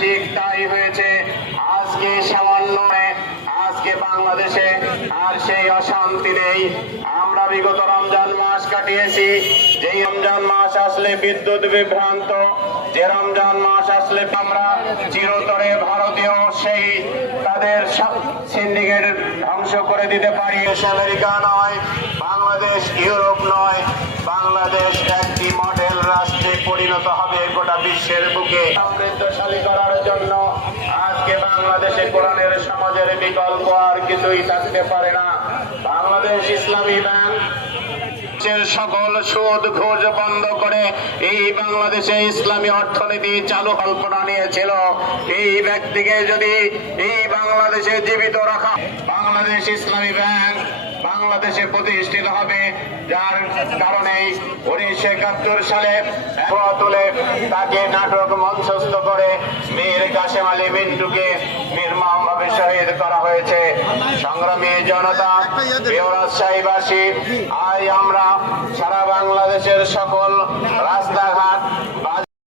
ঠিক তাই হয়েছে। আজকে সামান্য আজকে বাংলাদেশে আর সেই অশান্তি নেই। আমরা বিগত রমজান মাস কাটিয়েছি, যেই রমজান মাস আসলে বিদ্যুৎ বিভ্রান্ত, যে রমজান মাস আসলে আমরা চিরতরে ভারতীয় সেই তাদের সিন্ডিকেট ধ্বংস করে দিতে পারি। আমেরিকা নয়, বাংলাদেশ ইউরোপ নয়, বাংলাদেশ একটি মডেল রাষ্ট্রে পরিণত হবে গোটা বিশ্বের বুকে। সমৃদ্ধশালী করার জন্য আজকে বাংলাদেশে কোরআনের সমাজের বিকল্প আর কিছুই থাকতে পারে না। বাংলাদেশ ইসলামী ব্যাংক সকল সুদ ঘুষ বন্ধ করে এই বাংলাদেশে ইসলামী অর্থনীতি চালু কল্পনা নিয়েছিল। এই ব্যক্তিকে যদি এই বাংলাদেশে জীবিত রাখা, বাংলাদেশ ইসলামী ব্যাংক বাংলাদেশে প্রতিষ্ঠিত হবে, যার কারণে 1971 সালে তুলে তাকে নাটক মঞ্চস্থ করে মীর কাসেম আলী মিন্টুকে নির্মমভাবে শহীদ করা হয়েছে। সংগ্রামী জনতা, প্রিয় রাজশাহীবাসী, আজ আমরা সারা বাংলাদেশের সকল